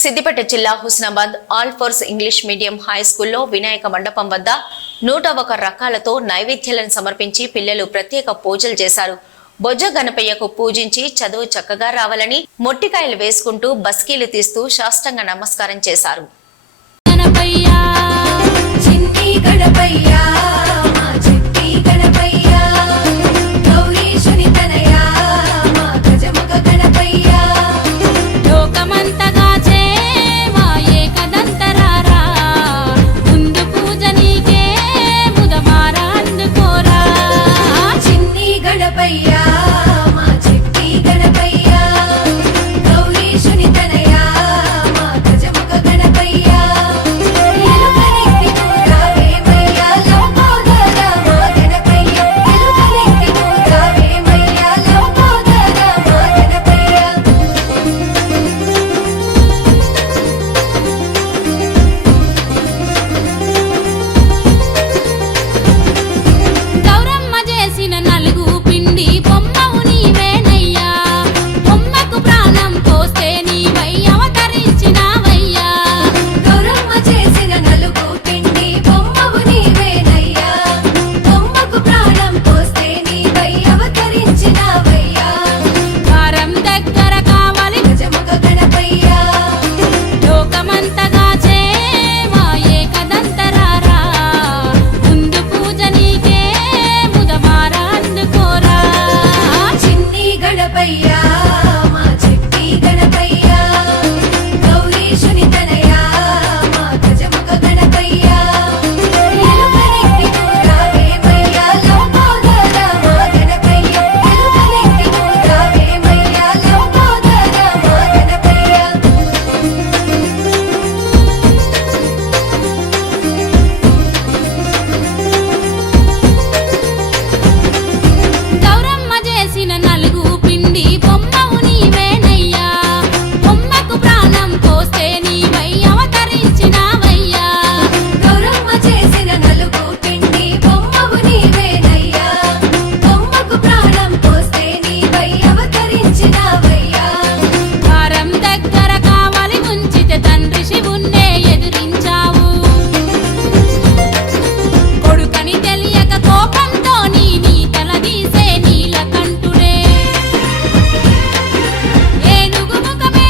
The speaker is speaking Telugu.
సిద్దిపేట జిల్లా Husnabad all force English medium high స్కూల్లో వినాయక మండపం వద్ద 101 రకాలతో నైవేద్యాలను సమర్పించి పిల్లలు ప్రత్యేక పూజలు చేశారు. బొజ్జ గణపయ్యకు పూజించి చదువు చక్కగా రావాలని మొట్టికాయలు వేసుకుంటూ బస్కీలు తీస్తూ సాష్టాంగ నమస్కారం చేశారు. గౌరమ్మ చేసిన నలుగు